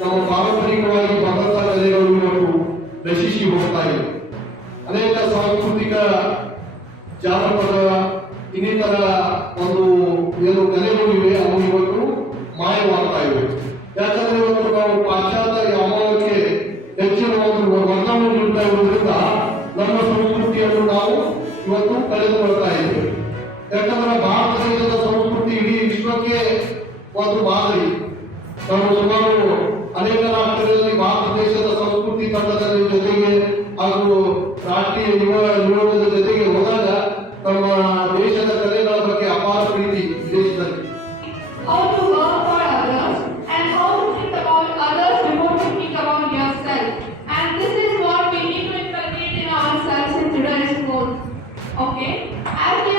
ನಮ್ಮ ಪಾರಂಪರಿಕವಾಗಿ ಬಂದಂತ ಕಲೆಗಳು ಇವತ್ತು ನಶಿಸಿ ಹೋಗ್ತಾ ಇದೆ. ಅನೇಕ ಸಾಂಸ್ಕೃತಿಕ ಜಾನಪದ ಇನ್ನಿತರ ಒಂದು ಏನು ಕಲೆಗಳು ಇವೆ ಅವು ಇವತ್ತು ಮಾಯವಾಗ್ತಾ ಇವೆ. ಯಾಕಂದ್ರೆ ಇವತ್ತು ನಾವು ಪಾಶ್ಚಾತ್ಯ ಯಾವಕ್ಕೆ ಹೆಚ್ಚಿನ ಒಂದು ವರ್ಗಾವಣೆ ನೀಡ್ತಾ ಇರುವುದರಿಂದ ನಮ್ಮ ಸಂಸ್ಕೃತಿಯನ್ನು ನಾವು ಇವತ್ತು ಕಳೆದುಕೊಳ್ತಾ ಇದ್ದೇವೆ. ಯಾಕಂದ್ರೆ ಭಾರತ ದೇಶದ ಸಂಸ್ಕೃತಿ ಇಡೀ ವಿಶ್ವಕ್ಕೆ ಒಂದು ಮಾದರಿ. ನಾವು ಸುಮಾರು ಅನೇಕ ರಾಷ್ಟ್ರಗಳಲ್ಲಿ ಭಾರತ ದೇಶದ ಸಂಸ್ಕೃತಿ ತಂಡದ ಜೊತೆಗೆ ಹಾಗೂ ರಾಷ್ಟ್ರೀಯ ನಿಯೋಗದ ಜೊತೆಗೆ ಹೋದಾಗ ನಮ್ಮ ದೇಶದ ಕಲೆಗಳ ಬಗ್ಗೆ ಅಪಾರ ಪ್ರೀತಿ ದೇಶದಲ್ಲಿ. How to work for others and how to think about others before thinking about yourself. And this is what we need to inculcate in ourselves in today's world. Okay? As we